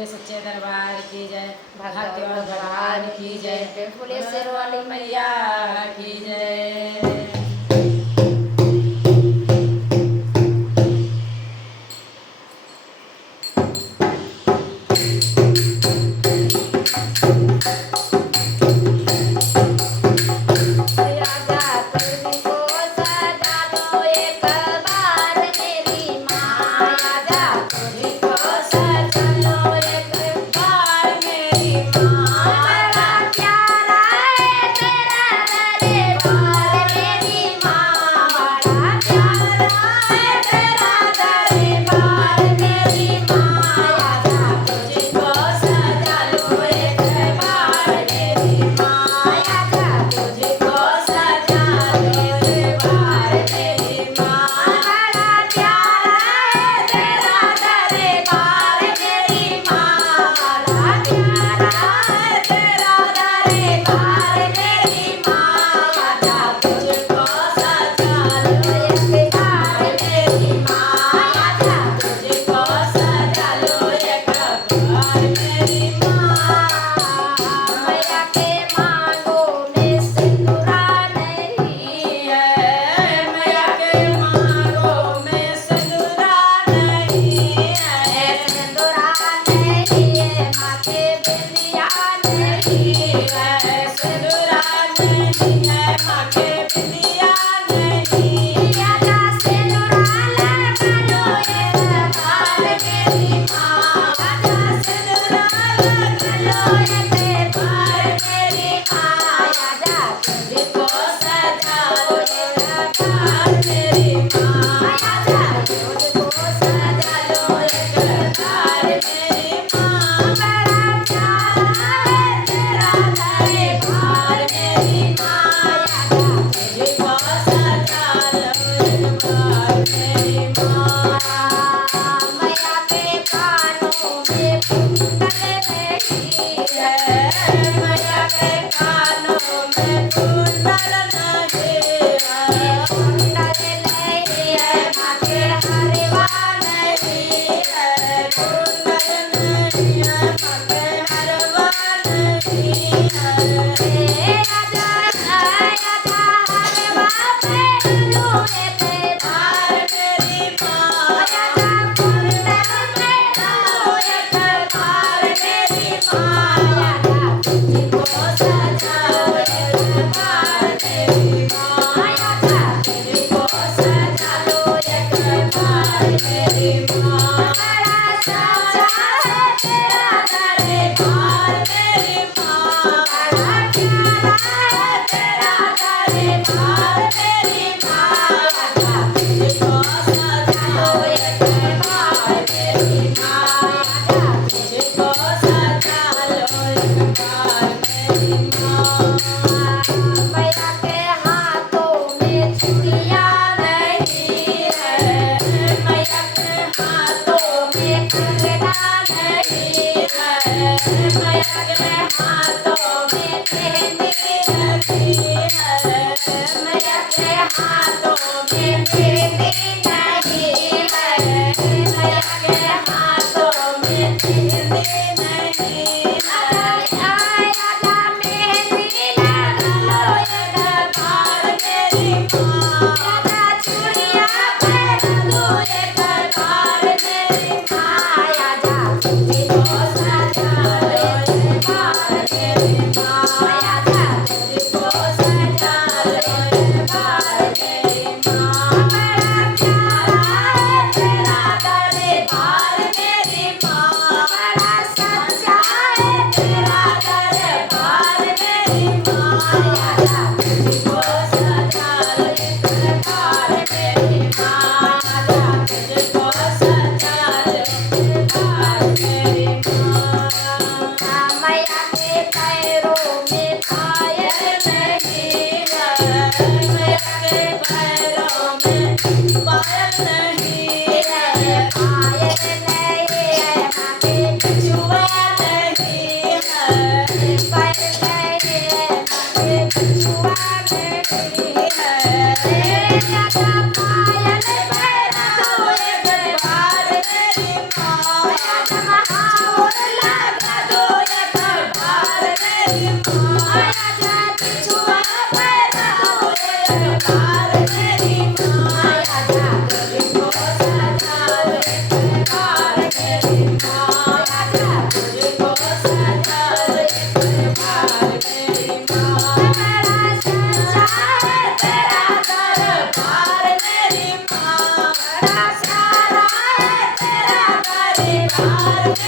बोले सच्चे दरबार की जय, भक्त और भगवान की जय, बोले शेर वाली मैया की जय।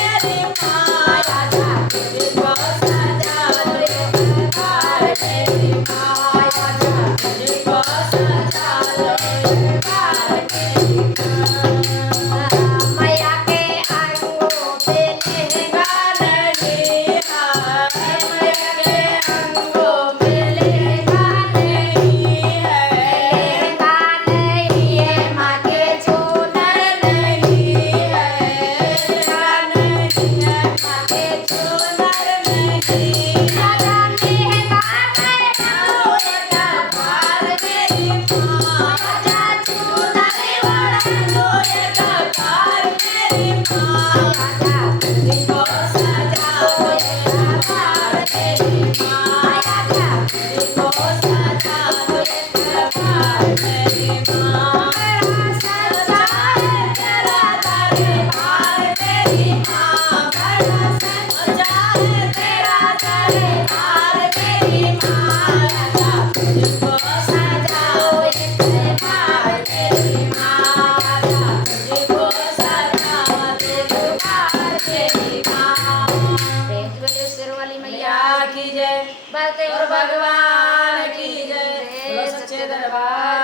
मेरी माँ राजा तुझको सजा लो दरबार मेरी माँ राजा तुझको सजा लो दरबार मेरी माँ मैया के अंगों पे लहंगा नहीं है मैया के अंगों पे लहंगा नहीं है लहंगा नहीं है माँ के चूनर नहीं है लहंगा नहीं है माँ के चूनर नहीं राजा लहंगा आओ दरबार मेरी माँ राजा चूनर लो दरबार मेरी माँ राजा तुझको सजाओ दरबार मेरी माँ राजा तुझको सजाओ दरबार मेरी माँ सजा है तेरा दरबार मेरी माँ बड़ा सजा है तेरा दरबार मेरी माँ राजा तुझको सजाओ दरबार मेरी माँ राजा तुझको सजाओ दरबार मेरी माँ सिर वाली मैया मैया की जय बातें और भगवान की जय बोलो सच्चे दरबार